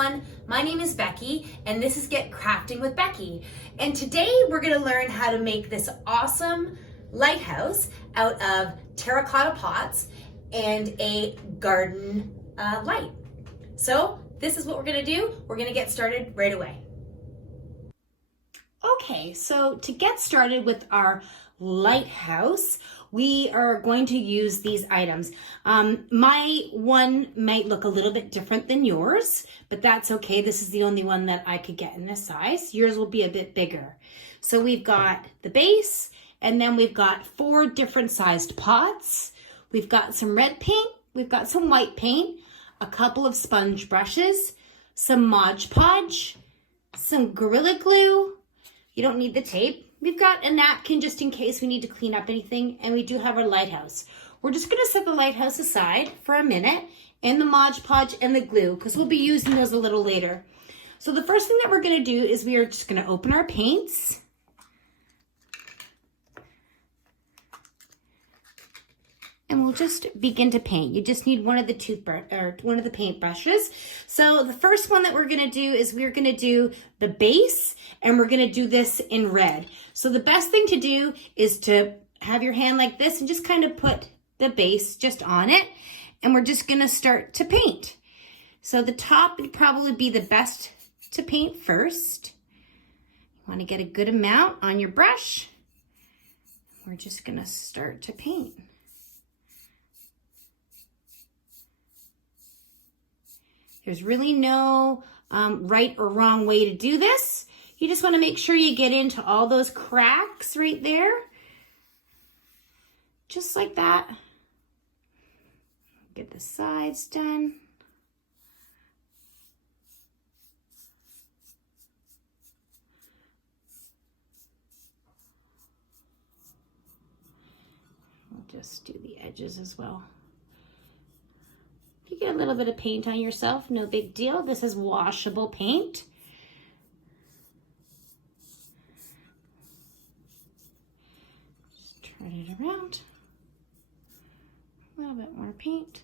everyone, my name is Becky and this is Get Crafting with Becky. And today we're going to learn how to make this awesome lighthouse out of terracotta pots and a garden light. So this is what we're going to do. We're going to get started right away. Okay, so to get started with our lighthouse, we are going to use these items. My one might look a little bit different than yours, but that's okay. This is the only one that I could get in this size. Yours will be a bit bigger. So we've got the base, and then we've got 4 different sized pots. We've got some red paint, we've got some white paint, a couple of sponge brushes, some Mod Podge, some Gorilla Glue. You don't need the tape. We've got a napkin just in case we need to clean up anything, and we do have our lighthouse. We're just going to set the lighthouse aside for a minute, and the Mod Podge and the glue, because we'll be using those a little later. So the first thing that we're going to do is we are just going to open our paints. And we'll just begin to paint. You just need one of the paint brushes. So the first one that we're gonna do is we're gonna do the base, and we're gonna do this in red. So the best thing to do is to have your hand like this and just kind of put the base just on it. And we're just gonna start to paint. So the top would probably be the best to paint first. You wanna get a good amount on your brush. We're just gonna start to paint. There's really no right or wrong way to do this. You just want to make sure you get into all those cracks right there. Just like that. Get the sides done. We'll just do the edges as well. You get a little bit of paint on yourself, no big deal. This is washable paint. Just turn it around. A little bit more paint.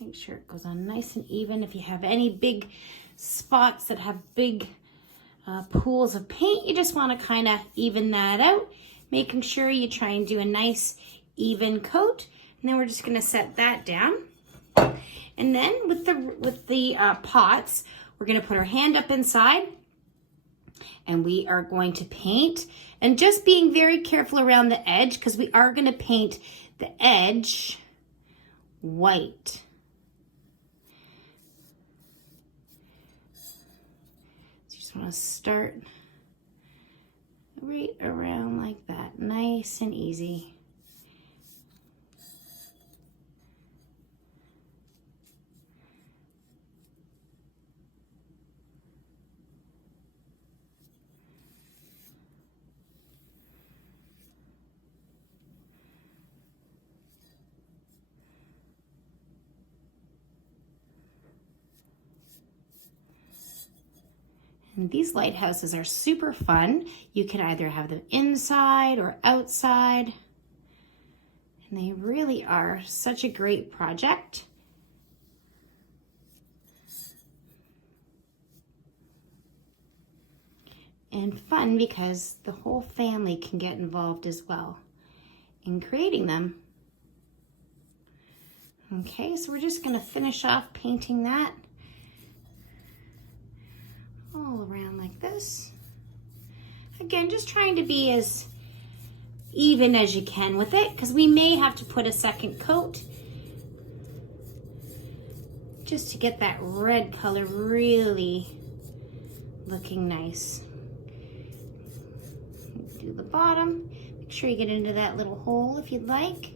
Make sure it goes on nice and even. If you have any big spots that have big pools of paint, you just want to kind of even that out, making sure you try and do a nice even coat. And then we're just going to set that down. And then with the pots, we're going to put our hand up inside, and we are going to paint, and just being very careful around the edge, because we are going to paint the edge white. Want to start right around like that, nice and easy. And these lighthouses are super fun. You can either have them inside or outside. And they really are such a great project. And fun because the whole family can get involved as well in creating them. Okay, so we're just gonna finish off painting that all around like this. Again, just trying to be as even as you can with it, because we may have to put a second coat just to get that red color really looking nice. Do the bottom. Make sure you get into that little hole if you'd like.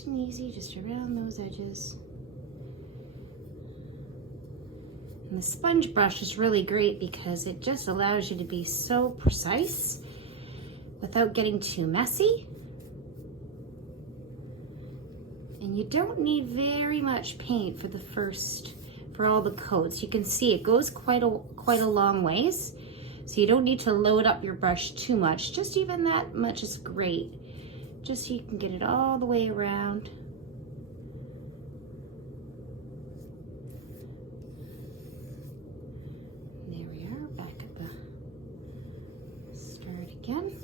Nice and easy, just around those edges. And the sponge brush is really great because it just allows you to be so precise without getting too messy. And you don't need very much paint for all the coats. You can see it goes quite a long ways. So you don't need to load up your brush too much. Just even that much is great. Just so you can get it all the way around. There we are, back at the start again.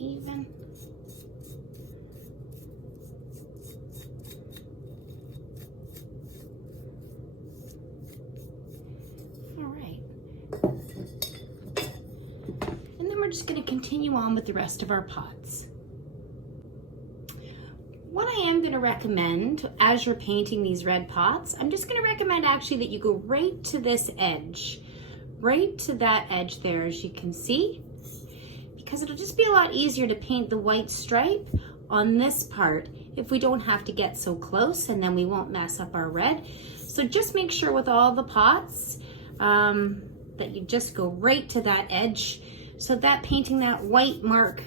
Even. All right. And then we're just going to continue on with the rest of our pots. What I am going to recommend as you're painting these red pots, I'm just going to recommend actually that you go right to this edge, right to that edge there, as you can see. Because it'll just be a lot easier to paint the white stripe on this part if we don't have to get so close, and then we won't mess up our red. So just make sure with all the pots that you just go right to that edge, so that painting that white mark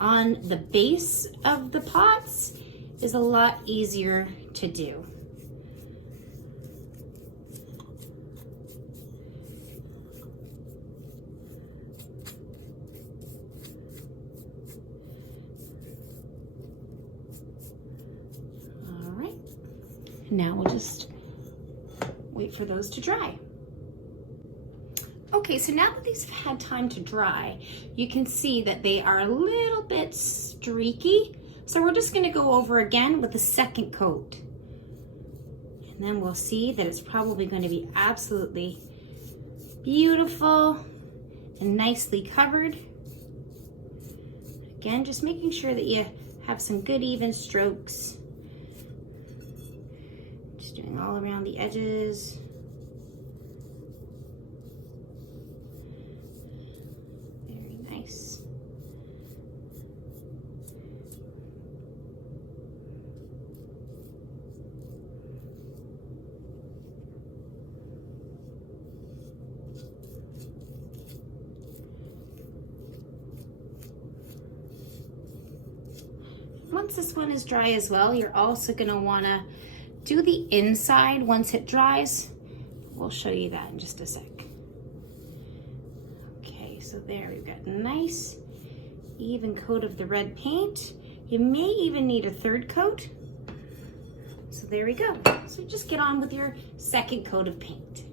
on the base of the pots is a lot easier to do. Now we'll just wait for those to dry. Okay, so now that these have had time to dry, you can see that they are a little bit streaky. So we're just gonna go over again with the second coat. And then we'll see that it's probably going to be absolutely beautiful and nicely covered. Again, just making sure that you have some good even strokes. Doing all around the edges. Very nice. Once this one is dry as well, you're also going to want to do the inside once it dries. We'll show you that in just a sec. Okay, so there we've got a nice even coat of the red paint. You may even need a third coat. So there we go. So just get on with your second coat of paint.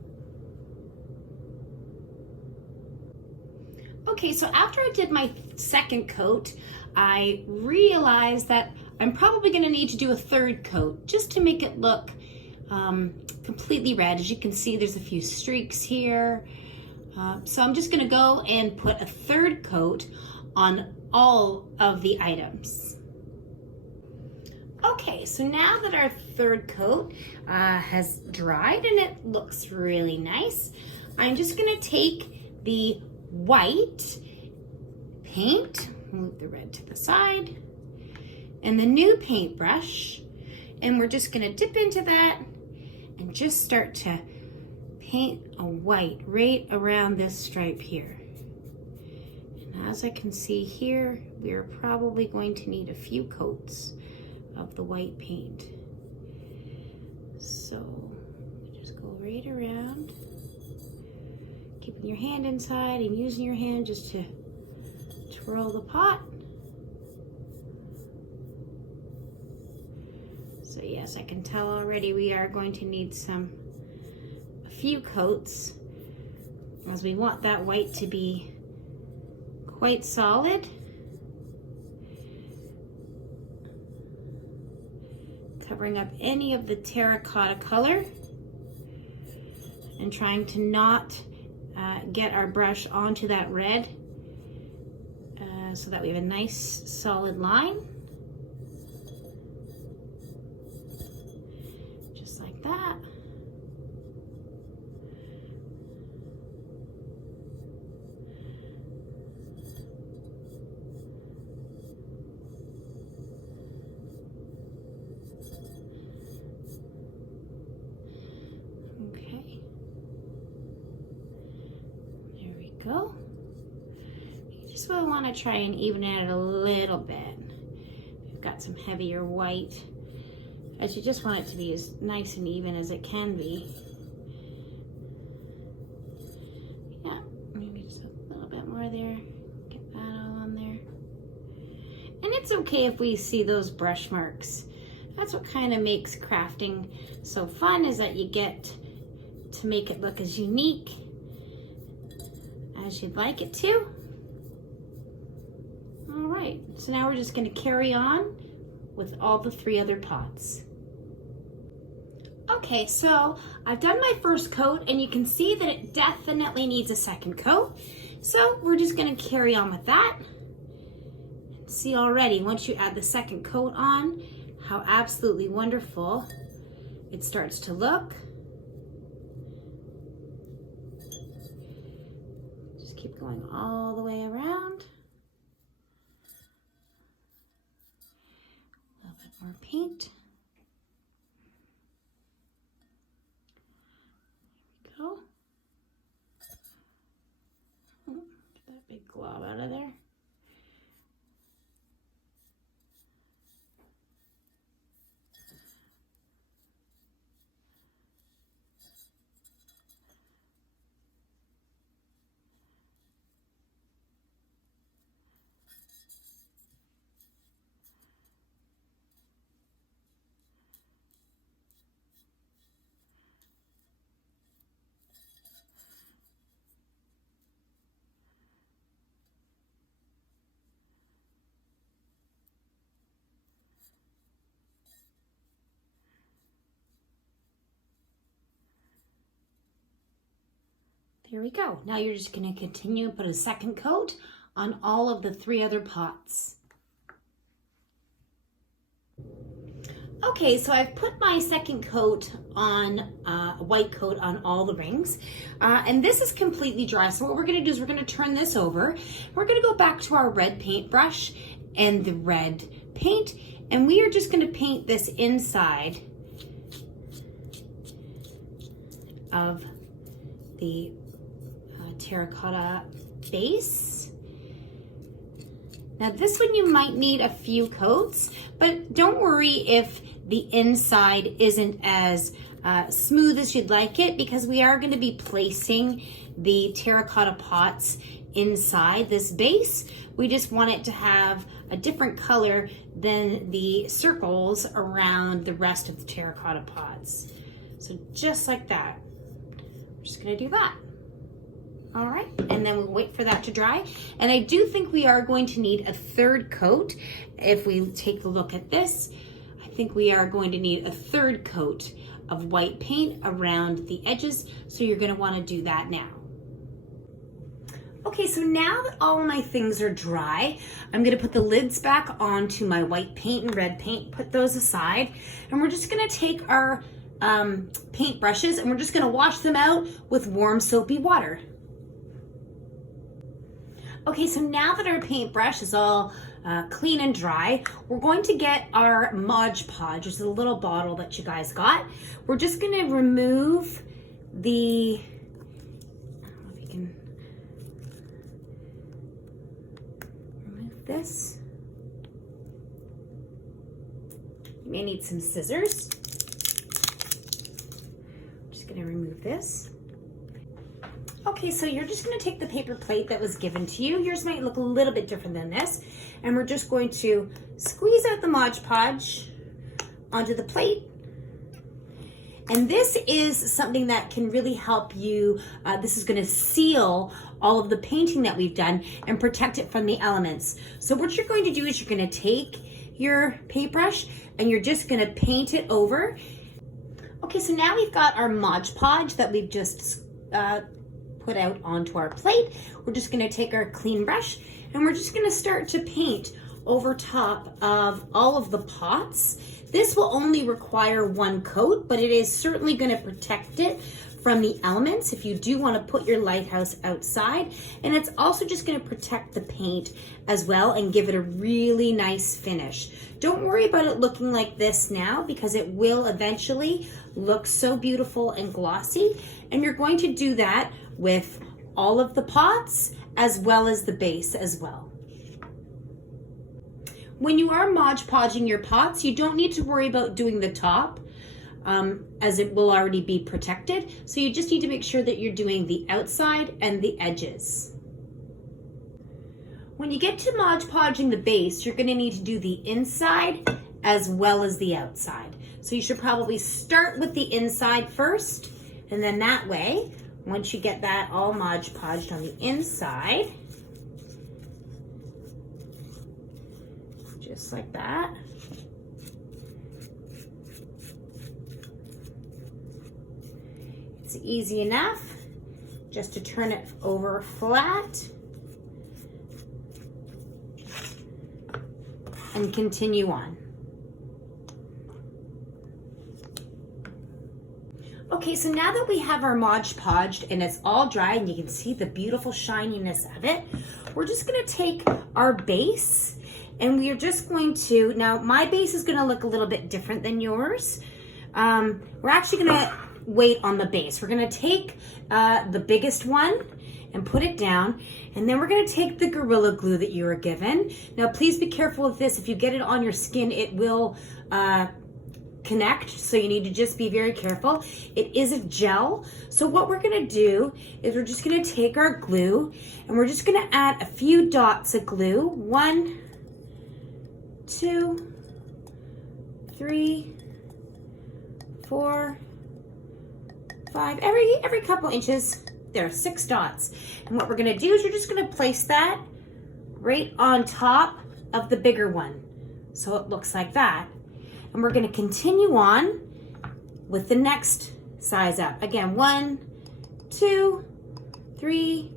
Okay, so after I did my second coat, I realized that I'm probably going to need to do a third coat just to make it look completely red. As you can see, there's a few streaks here. So I'm just going to go and put a third coat on all of the items. Okay, so now that our third coat has dried and it looks really nice, I'm just going to take the white paint, move the red to the side, and the new paintbrush, and we're just gonna dip into that and just start to paint a white right around this stripe here. And as I can see here, we are probably going to need a few coats of the white paint. So just go right around, keeping your hand inside and using your hand just to twirl the pot. So yes, I can tell already we are going to need a few coats, as we want that white to be quite solid. Covering up any of the terracotta color and trying to not get our brush onto that red so that we have a nice solid line. Just like that. Okay. There we go. So I want to try and even it a little bit. We've got some heavier white, as you just want it to be as nice and even as it can be. Yeah, maybe just a little bit more there. Get that all on there. And it's okay if we see those brush marks. That's what kind of makes crafting so fun, is that you get to make it look as unique as you'd like it to. All right, so now we're just going to carry on with all the 3 other pots. Okay, so I've done my first coat, and you can see that it definitely needs a second coat. So we're just going to carry on with that. See already, once you add the second coat on, how absolutely wonderful it starts to look. Just keep going all the way around. More paint. There we go. Get that big glob out of there. There we go. Now you're just going to continue and put a second coat on all of the 3 other pots. Okay, so I've put my second coat on, a white coat on all the rings, and this is completely dry. So what we're going to do is we're going to turn this over. We're going to go back to our red paintbrush and the red paint, and we are just going to paint this inside of the terracotta base. Now this one you might need a few coats, but don't worry if the inside isn't as smooth as you'd like it, because we are going to be placing the terracotta pots inside this base. We just want it to have a different color than the circles around the rest of the terracotta pots. So just like that. We're just going to do that. All right, and then we'll wait for that to dry. And I do think we are going to need a third coat. If we take a look at this, I think we are going to need a third coat of white paint around the edges. So you're going to want to do that now. Okay, so now that all of my things are dry, I'm going to put the lids back onto my white paint and red paint, put those aside, and we're just going to take our paint brushes and we're just going to wash them out with warm soapy water. Okay, so now that our paintbrush is all clean and dry, we're going to get our Mod Podge, which is a little bottle that you guys got. We're just going to remove the, I don't know if you can remove this. You may need some scissors. I'm just going to remove this. Okay, so you're just going to take the paper plate that was given to you. Yours might look a little bit different than this. And we're just going to squeeze out the Mod Podge onto the plate. And this is something that can really help you. This is going to seal all of the painting that we've done and protect it from the elements. So what you're going to do is you're going to take your paintbrush and you're just going to paint it over. Okay, so now we've got our Mod Podge that we've just put out onto our plate. We're just gonna take our clean brush and we're just gonna start to paint over top of all of the pots. This will only require one coat, but it is certainly gonna protect it from the elements if you do want to put your lighthouse outside. And it's also just going to protect the paint as well and give it a really nice finish. Don't worry about it looking like this now, because it will eventually look so beautiful and glossy. And you're going to do that with all of the pots as well as the base as well. When you are Mod Podging your pots, you don't need to worry about doing the top, as it will already be protected. So you just need to make sure that you're doing the outside and the edges. When you get to Mod Podging the base, you're going to need to do the inside as well as the outside. So you should probably start with the inside first, and then that way, once you get that all Mod Podged on the inside, just like that, it's easy enough just to turn it over flat and continue on. Okay, so now that we have our Mod Podged and it's all dry and you can see the beautiful shininess of it, we're just gonna take our base and we are just going to, now my base is gonna look a little bit different than yours. We're actually gonna wait on the base. We're gonna take the biggest one and put it down, and then we're gonna take the Gorilla Glue that you were given. Now please be careful with this. If you get it on your skin, it will connect, so you need to just be very careful. It is a gel, so what we're gonna do is we're just gonna take our glue and we're just gonna add a few dots of glue. 1, 2, 3, 4, 5, every couple inches. There, 6 dots. And what we're gonna do is you're just gonna place that right on top of the bigger one, so it looks like that. And we're gonna continue on with the next size up. Again, 1, 2, 3,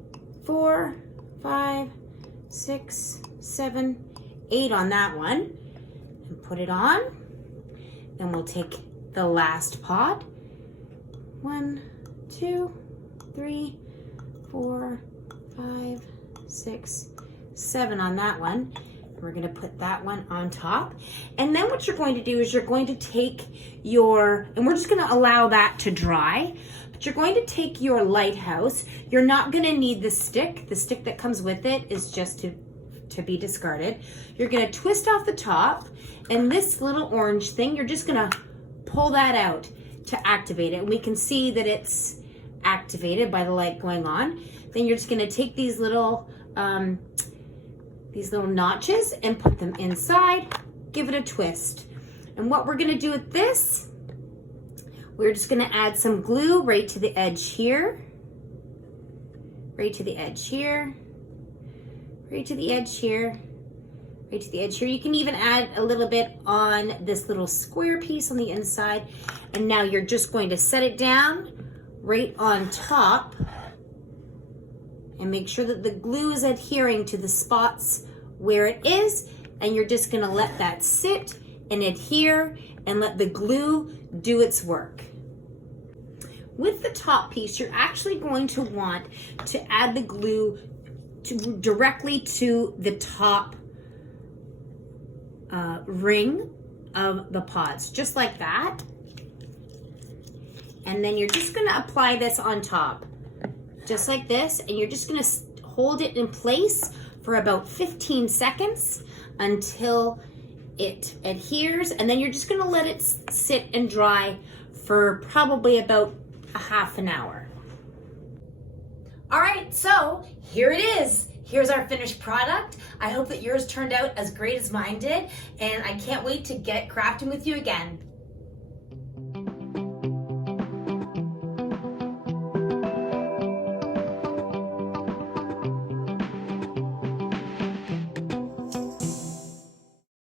4, 5, 6, 7, 8 on that one. And put it on. Then we'll take the last pot. 1, 2, 3, 4, 5, 6, 7 on that one. We're going to put that one on top. And then what you're going to do is you're going to take your, and we're just going to allow that to dry, but you're going to take your lighthouse. You're not going to need the stick. The stick that comes with it is just to be discarded. You're going to twist off the top, and this little orange thing, you're just going to pull that out to activate it. And we can see that it's activated by the light going on. Then you're just going to take these little notches and put them inside, give it a twist. And what we're going to do with this, we're just going to add some glue right to the edge here, right to the edge here, right to the edge here, right to the edge here. You can even add a little bit on this little square piece on the inside. And now you're just going to set it down right on top and make sure that the glue is adhering to the spots where it is, and you're just going to let that sit and adhere and let the glue do its work. With the top piece, you're actually going to want to add the glue directly to the top ring of the pods, just like that. And then you're just going to apply this on top, just like this, and you're just going to hold it in place for about 15 seconds until it adheres, and then you're just going to let it sit and dry for probably about a half an hour. All right, so here it is. Here's our finished product. I hope that yours turned out as great as mine did, and I can't wait to get crafting with you again.